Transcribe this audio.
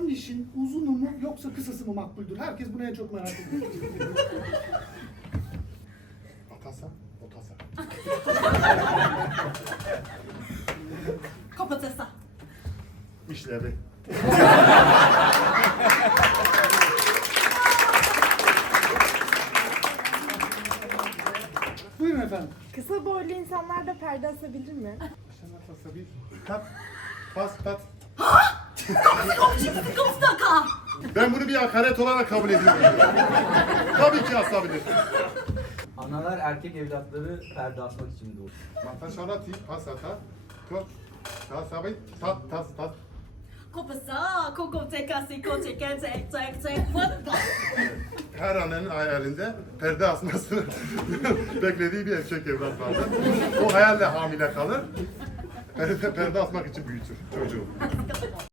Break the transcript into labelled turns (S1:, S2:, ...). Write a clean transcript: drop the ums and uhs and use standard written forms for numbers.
S1: işin uzunu mu yoksa kısası mı makbuldür? Herkes bunu en çok merak ediyor.
S2: Atasa, otasa.
S3: Kapatırsa.
S2: İşlevi.
S1: Buyurun efendim.
S4: Kısa boylu insanlar da perde asabilir mi?
S2: Aşağı atasa bir. Tat. Pas pat.
S3: Kıftaka.
S2: Ben bunu bir hakaret olarak kabul ediyorum. Tabii ki asabilir.
S5: Analar erkek evlatları perde asmak için doğur.
S2: Mataşarati, pasata, to, tasabi, tat, tas, tat.
S3: Kopasa. Koko teka siko teken tek tek tek.
S2: Her annenin hayalinde perde asmasını beklediği bir erkek evlat vardır. O hayalle hamile kalır. Perde asmak için büyütür çocuğu.